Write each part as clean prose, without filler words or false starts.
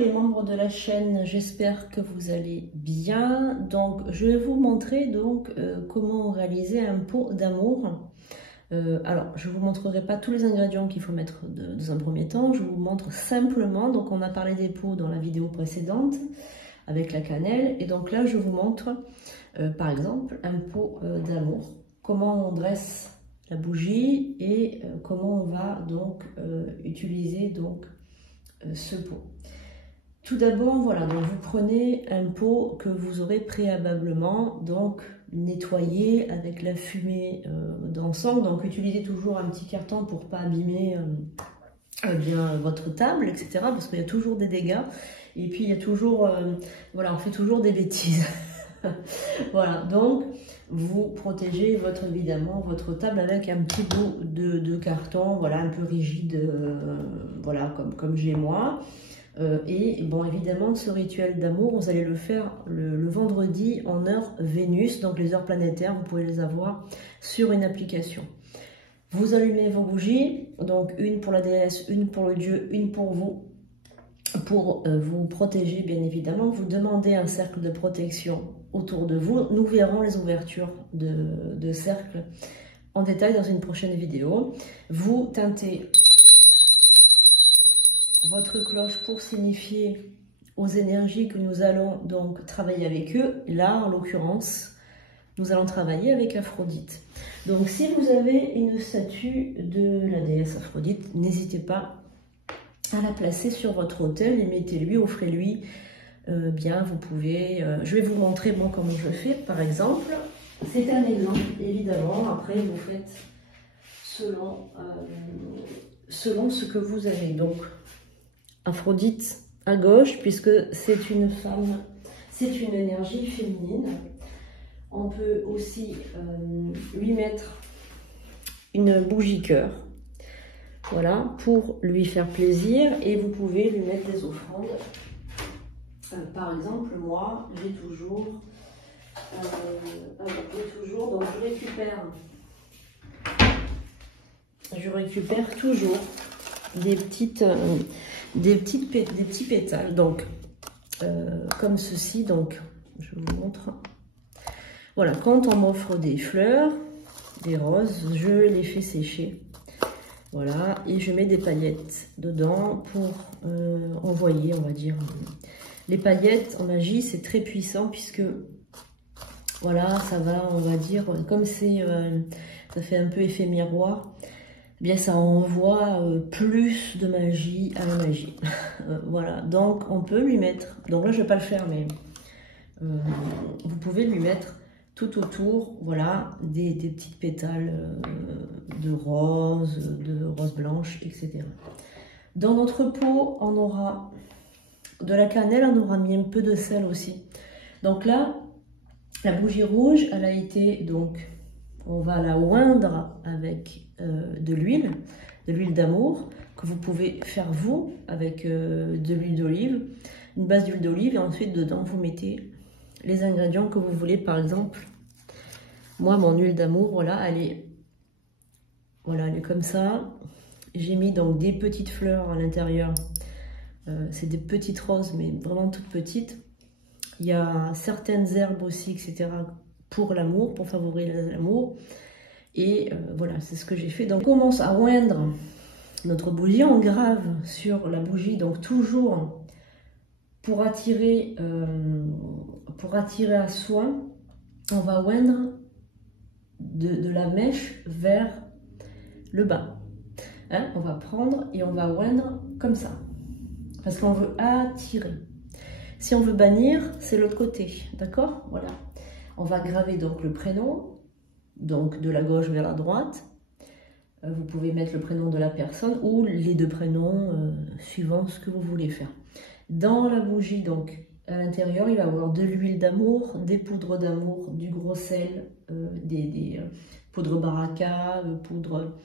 les membres de la chaîne, j'espère que vous allez bien. Donc je vais vous montrer donc comment réaliser un pot d'amour. Alors je ne vous montrerai pas tous les ingrédients qu'il faut mettre dans un premier temps, je vous montre simplement, donc on a parlé des pots dans la vidéo précédente avec la cannelle, et donc là je vous montre par exemple un pot d'amour, comment on dresse la bougie et comment on va donc utiliser donc ce pot. Tout d'abord, voilà, donc vous prenez un pot que vous aurez préalablement donc nettoyé avec la fumée d'encens. Donc utilisez toujours un petit carton pour pas abîmer bien votre table, etc. Parce qu'il y a toujours des dégâts et puis il y a toujours, voilà, on fait toujours des bêtises. Voilà, donc vous protégez évidemment votre table avec un petit bout de carton, voilà, un peu rigide, voilà, comme j'ai moi. Et bon, évidemment, ce rituel d'amour, vous allez le faire le vendredi en heure Vénus, donc les heures planétaires, vous pouvez les avoir sur une application. Vous allumez vos bougies, donc une pour la déesse, une pour le dieu, une pour vous vous protéger bien évidemment. Vous demandez un cercle de protection autour de vous. Nous verrons les ouvertures de cercle en détail dans une prochaine vidéo. Vous teintez votre cloche pour signifier aux énergies que nous allons donc travailler avec eux. Là, en l'occurrence, nous allons travailler avec Aphrodite. Donc, si vous avez une statue de la déesse Aphrodite, n'hésitez pas à la placer sur votre autel et mettez-lui, offrez-lui bien. Vous pouvez, je vais vous montrer moi comment je fais, par exemple. C'est un exemple, évidemment. Après, vous faites selon ce que vous avez. Donc, Aphrodite à gauche, puisque c'est une femme, c'est une énergie féminine. On peut aussi lui mettre une bougie cœur, voilà, pour lui faire plaisir, et vous pouvez lui mettre des offrandes. Par exemple, moi, j'ai toujours, donc je récupère toujours des petits pétales, donc comme ceci. Donc je vous montre, voilà, quand on m'offre des fleurs, des roses, je les fais sécher, voilà, et je mets des paillettes dedans pour envoyer, on va dire, les paillettes en magie. C'est très puissant puisque voilà, ça va, on va dire, comme c'est ça fait un peu effet miroir, eh bien ça envoie plus de magie à la magie. Voilà, donc on peut lui mettre, donc là je vais pas le faire, mais vous pouvez lui mettre tout autour, voilà, des petites pétales de roses blanches, etc. Dans notre pot, on aura de la cannelle, on aura mis un peu de sel aussi. Donc là, la bougie rouge, elle a été, donc, on va la oindre avec de l'huile d'amour, que vous pouvez faire vous, avec de l'huile d'olive, une base d'huile d'olive, et ensuite dedans, vous mettez les ingrédients que vous voulez. Par exemple, moi, mon huile d'amour, voilà, elle est comme ça. J'ai mis donc des petites fleurs à l'intérieur. C'est des petites roses, mais vraiment toutes petites. Il y a certaines herbes aussi, etc. pour l'amour, pour favoriser l'amour. Et voilà, c'est ce que j'ai fait. Donc, on commence à oindre notre bougie. On grave sur la bougie, donc toujours pour attirer à soi, on va oindre de la mèche vers le bas. Hein, on va prendre et on va oindre comme ça, parce qu'on veut attirer. Si on veut bannir, c'est l'autre côté, d'accord? Voilà. On va graver donc le prénom, donc de la gauche vers la droite. Vous pouvez mettre le prénom de la personne ou les deux prénoms, suivant ce que vous voulez faire. Dans la bougie, donc, à l'intérieur, il va y avoir de l'huile d'amour, des poudres d'amour, du gros sel, des poudres baraka, poudres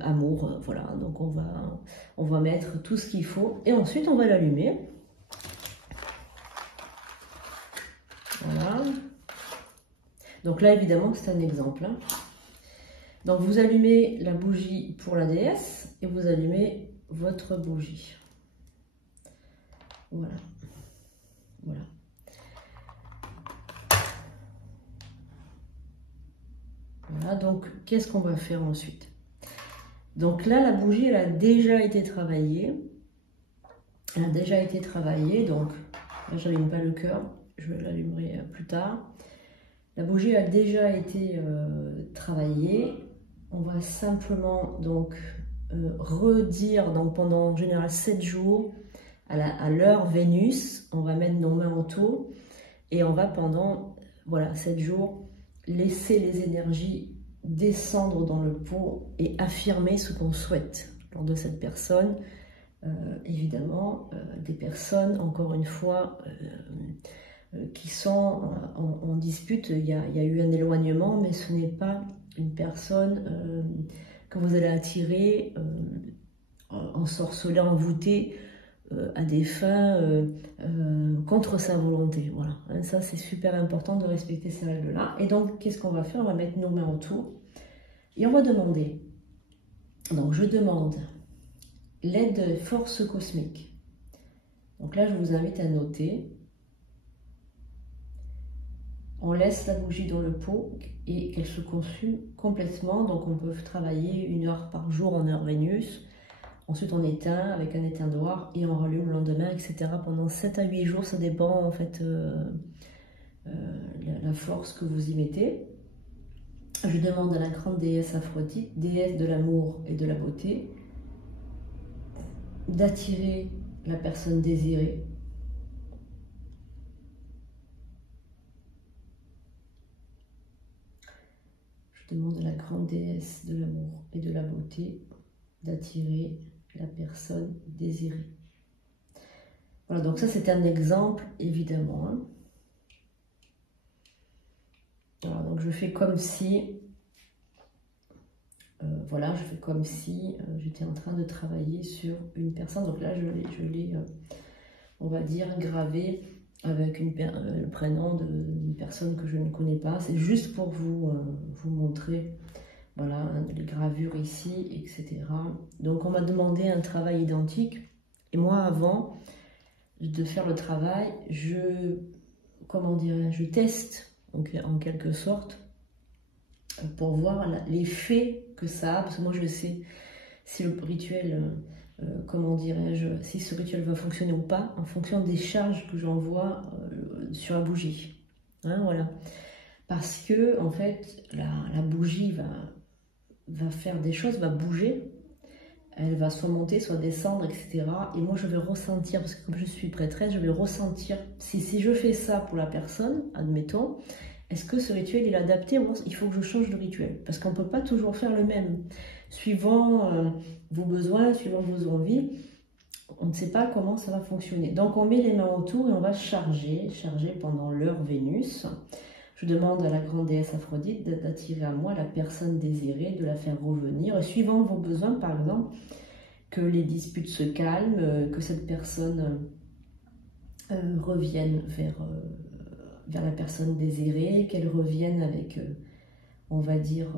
amour, voilà. Donc on va mettre tout ce qu'il faut et ensuite on va l'allumer. Voilà. Donc là, évidemment, c'est un exemple, hein. Donc vous allumez la bougie pour la déesse et vous allumez votre bougie. Voilà. Voilà. Voilà, donc qu'est-ce qu'on va faire ensuite? Donc là, la bougie, elle a déjà été travaillée. Elle a déjà été travaillée, donc là, j'allume pas le cœur, je l'allumerai plus tard. La bougie a déjà été travaillée. On va simplement donc redire, donc pendant en général 7 jours, à l'heure Vénus, on va mettre nos mains autour et on va pendant voilà, 7 jours laisser les énergies descendre dans le pot et affirmer ce qu'on souhaite lors de cette personne. Évidemment, des personnes, encore une fois, qui sont en dispute. Il y a eu un éloignement, mais ce n'est pas une personne que vous allez attirer, ensorceler, envoûter à des fins contre sa volonté. Voilà, hein, ça c'est super important de respecter ces règles-là. Et donc, qu'est-ce qu'on va faire? On va mettre nos mains autour et on va demander. Donc, je demande l'aide de force cosmique. Donc là, je vous invite à noter. On laisse la bougie dans le pot et qu'elle se consume complètement. Donc on peut travailler 1 heure par jour en heure Vénus. Ensuite on éteint avec un éteindroir et on rallume le lendemain, etc. Pendant 7 à 8 jours, ça dépend en fait la force que vous y mettez. Je demande à la grande déesse Aphrodite, déesse de l'amour et de la beauté, d'attirer la personne désirée. Je demande à la grande déesse de l'amour et de la beauté d'attirer la personne désirée. Voilà, donc ça c'est un exemple, évidemment. Hein. Alors, donc je fais comme si, voilà, je fais comme si j'étais en train de travailler sur une personne. Donc là, je l'ai on va dire, gravé avec le prénom d'une personne que je ne connais pas. C'est juste pour vous montrer, voilà, les gravures ici, etc. Donc on m'a demandé un travail identique. Et moi, avant de faire le travail, comment dirais-je, je teste, donc, en quelque sorte, pour voir l'effet que ça a. Parce que moi, je sais si le rituel... comment dirais-je, si ce rituel va fonctionner ou pas, en fonction des charges que j'envoie sur la bougie. Hein, voilà. Parce que, en fait, la bougie va faire des choses, va bouger, elle va soit monter, soit descendre, etc. Et moi, je vais ressentir, parce que comme je suis prêtresse, je vais ressentir, si je fais ça pour la personne, admettons, est-ce que ce rituel est adapté ou il faut que je change de rituel? Parce qu'on ne peut pas toujours faire le même. Suivant vos besoins, suivant vos envies, on ne sait pas comment ça va fonctionner. Donc on met les mains autour et on va charger pendant l'heure Vénus. Je demande à la grande déesse Aphrodite d'attirer à moi la personne désirée, de la faire revenir. Et suivant vos besoins, par exemple, que les disputes se calment, que cette personne revienne vers la personne désirée, qu'elle revienne avec, on va dire,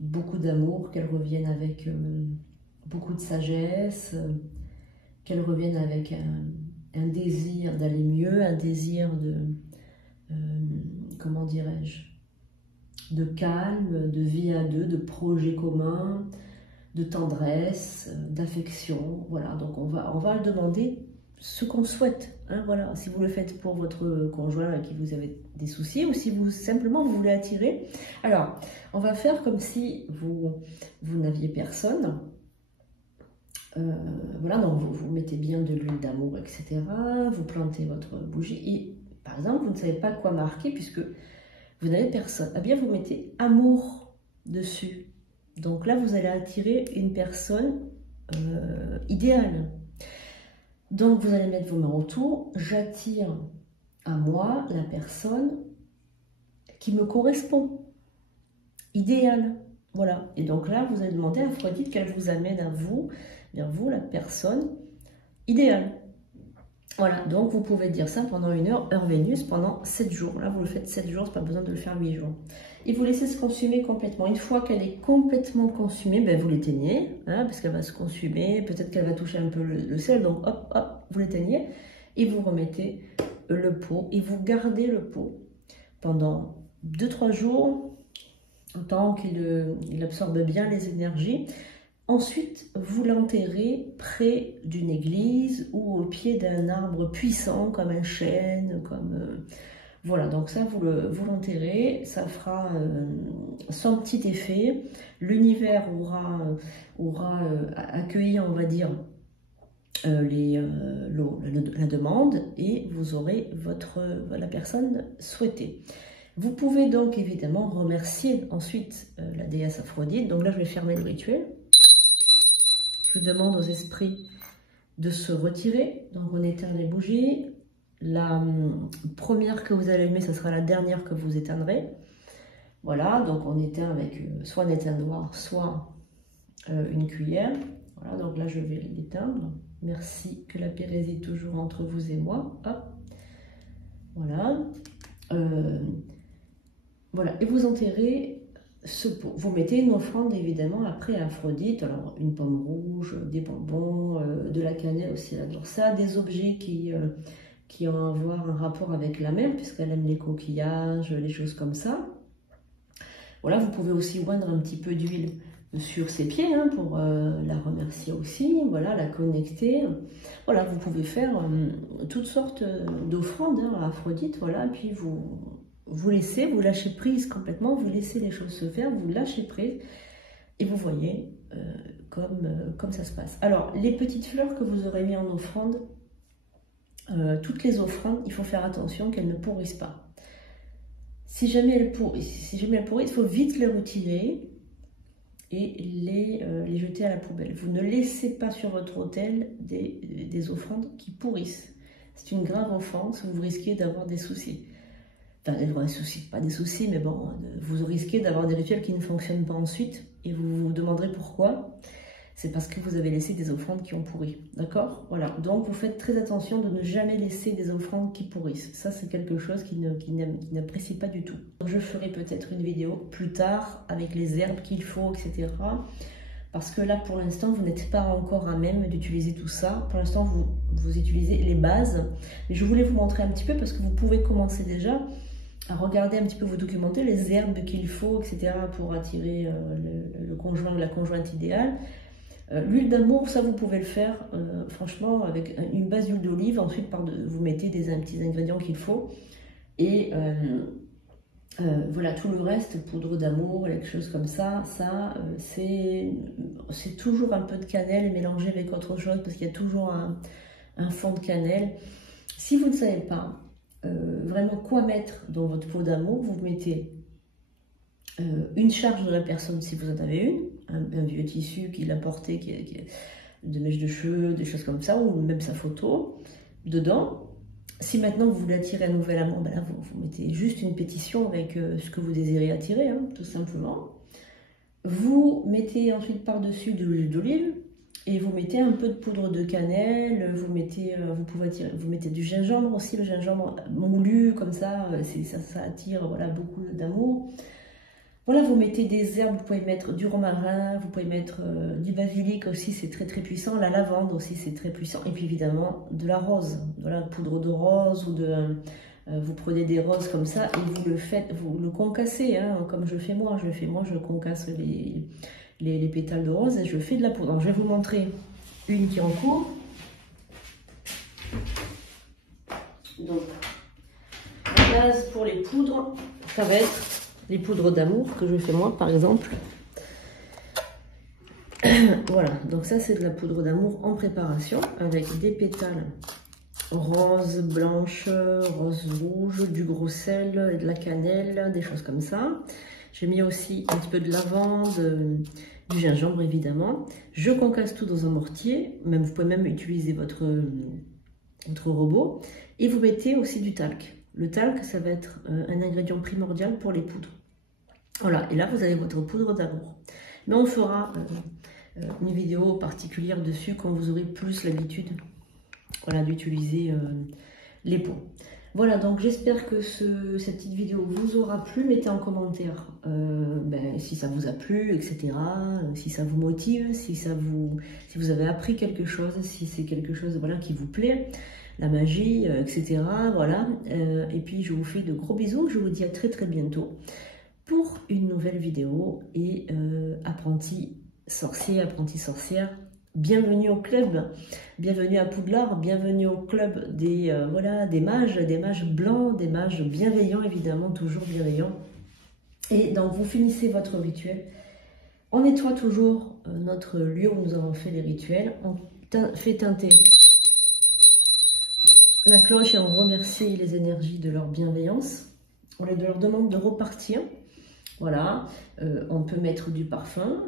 beaucoup d'amour, qu'elle revienne avec beaucoup de sagesse, qu'elle revienne avec un désir d'aller mieux, un désir de, comment dirais-je, de calme, de vie à deux, de projet commun, de tendresse, d'affection. Voilà, donc on va demander ce qu'on souhaite. Hein, voilà. Si vous le faites pour votre conjoint avec qui vous avez des soucis, ou si vous simplement vous voulez attirer. Alors, on va faire comme si vous n'aviez personne. Voilà, donc vous mettez bien de l'huile d'amour, etc. Vous plantez votre bougie et, par exemple, vous ne savez pas quoi marquer puisque vous n'avez personne. Eh bien, vous mettez amour dessus. Donc là, vous allez attirer une personne idéale. Donc, vous allez mettre vos mains autour. J'attire à moi la personne qui me correspond. Idéale. Voilà. Et donc là, vous allez demander à Aphrodite qu'elle vous amène à vous, vers vous, la personne idéale. Voilà. Donc, vous pouvez dire ça pendant 1 heure, heure Vénus, pendant 7 jours. Là, vous le faites 7 jours, c'est pas besoin de le faire 8 jours. Et vous laissez se consumer complètement. Une fois qu'elle est complètement consumée, ben vous l'éteignez, hein, parce qu'elle va se consumer. Peut-être qu'elle va toucher un peu le sel, donc hop, hop, vous l'éteignez. et vous remettez le pot et vous gardez le pot pendant 2-3 jours, autant qu'il absorbe bien les énergies. Ensuite, vous l'enterrez près d'une église ou au pied d'un arbre puissant comme un chêne, comme... voilà, donc ça, vous l'enterrez, ça fera son petit effet. L'univers aura accueilli, on va dire, la demande et vous aurez la personne souhaitée. Vous pouvez donc évidemment remercier ensuite la déesse Aphrodite. Donc là, je vais fermer le rituel. Je demande aux esprits de se retirer. Donc on éteint les bougies. La première que vous allez allumer, ce sera la dernière que vous éteindrez. Voilà, donc on éteint avec soit un éteindre, soit une cuillère. Voilà, donc là je vais l'éteindre. Merci, que la paix réside toujours entre vous et moi. Hop. Voilà. Voilà, et vous enterrez ce pot. Vous mettez une offrande évidemment après à Aphrodite, alors une pomme rouge, des bonbons, de la cannelle aussi, elle adore ça, des objets qui ont à avoir un rapport avec la mer, puisqu'elle aime les coquillages, les choses comme ça. Voilà, vous pouvez aussi oindre un petit peu d'huile sur ses pieds hein, pour la remercier aussi, voilà, la connecter. Voilà, vous pouvez faire toutes sortes d'offrandes hein, à Aphrodite, voilà, puis vous laissez, vous lâchez prise complètement, vous laissez les choses se faire, vous lâchez prise et vous voyez comme ça se passe. Alors, les petites fleurs que vous aurez mis en offrande, toutes les offrandes, il faut faire attention qu'elles ne pourrissent pas. Si jamais elles pourrissent, il faut vite les retirer et les jeter à la poubelle. Vous ne laissez pas sur votre autel des offrandes qui pourrissent. C'est une grave offense, vous risquez d'avoir des soucis. Enfin, des soucis, pas des soucis, mais bon, vous risquez d'avoir des rituels qui ne fonctionnent pas ensuite et vous vous demanderez pourquoi. C'est parce que vous avez laissé des offrandes qui ont pourri, d'accord? Voilà, donc vous faites très attention de ne jamais laisser des offrandes qui pourrissent. Ça, c'est quelque chose qui n'apprécie pas du tout. Je ferai peut-être une vidéo plus tard avec les herbes qu'il faut, etc. Parce que là, pour l'instant, vous n'êtes pas encore à même d'utiliser tout ça. Pour l'instant, vous utilisez les bases. Mais je voulais vous montrer un petit peu parce que vous pouvez commencer déjà à regarder un petit peu, vous documenter les herbes qu'il faut, etc. pour attirer le conjoint ou la conjointe idéale. L'huile d'amour, ça vous pouvez le faire franchement avec une base d'huile d'olive. Ensuite, vous mettez des petits ingrédients qu'il faut. Et voilà, tout le reste, poudre d'amour, quelque chose comme ça, c'est toujours un peu de cannelle mélangé avec autre chose parce qu'il y a toujours un fond de cannelle. Si vous ne savez pas vraiment quoi mettre dans votre pot d'amour, vous mettez une charge de la personne si vous en avez une, un vieux tissu qu'il a porté, de mèches de cheveux, des choses comme ça, ou même sa photo dedans. Si maintenant vous voulez attirer un nouvel amant, ben là vous mettez juste une pétition avec ce que vous désirez attirer, hein, tout simplement. Vous mettez ensuite par-dessus de l'huile d'olive et vous mettez un peu de poudre de cannelle. Vous mettez du gingembre aussi, le gingembre moulu comme ça, ça attire voilà, beaucoup d'amour. Voilà, vous mettez des herbes, vous pouvez mettre du romarin, vous pouvez mettre du basilic aussi, c'est très très puissant. La lavande aussi, c'est très puissant. Et puis évidemment, de la rose, de la poudre de rose ou vous prenez des roses comme ça et vous le concassez, hein, comme je fais moi. Je concasse les pétales de rose et je fais de la poudre. Alors, je vais vous montrer une qui est en cours. Donc, la base pour les poudres, ça va être les poudres d'amour que je fais moi par exemple. Voilà, donc ça c'est de la poudre d'amour en préparation avec des pétales rose, blanche, rose rouge, du gros sel, de la cannelle, des choses comme ça. J'ai mis aussi un petit peu de lavande, du gingembre évidemment. Je concasse tout dans un mortier, vous pouvez même utiliser votre robot. Et vous mettez aussi du talc. Le talc, ça va être un ingrédient primordial pour les poudres. Voilà, et là, vous avez votre poudre d'amour. Mais on fera une vidéo particulière dessus quand vous aurez plus l'habitude voilà, d'utiliser les pots. Voilà, donc j'espère que cette petite vidéo vous aura plu. Mettez en commentaire si ça vous a plu, etc. Si ça vous motive, si vous avez appris quelque chose, si c'est quelque chose voilà, qui vous plaît. la magie, etc. Voilà. Et puis je vous fais de gros bisous. Je vous dis à très très bientôt pour une nouvelle vidéo. Et apprentis sorciers, apprentis sorcières, bienvenue au club, bienvenue à Poudlard, bienvenue au club des, voilà, des mages blancs, des mages bienveillants, évidemment, toujours bienveillants. Et donc vous finissez votre rituel. On nettoie toujours notre lieu où nous avons fait les rituels. On fait teinter la cloche et on remercie les énergies de leur bienveillance. On leur demande de repartir. Voilà, on peut mettre du parfum,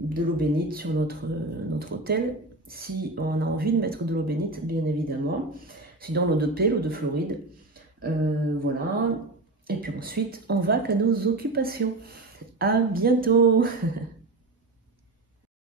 de l'eau bénite sur notre autel, si on a envie de mettre de l'eau bénite, bien évidemment. Sinon, l'eau de paix, l'eau de Floride. Voilà, et puis ensuite, on va qu'à nos occupations. À bientôt.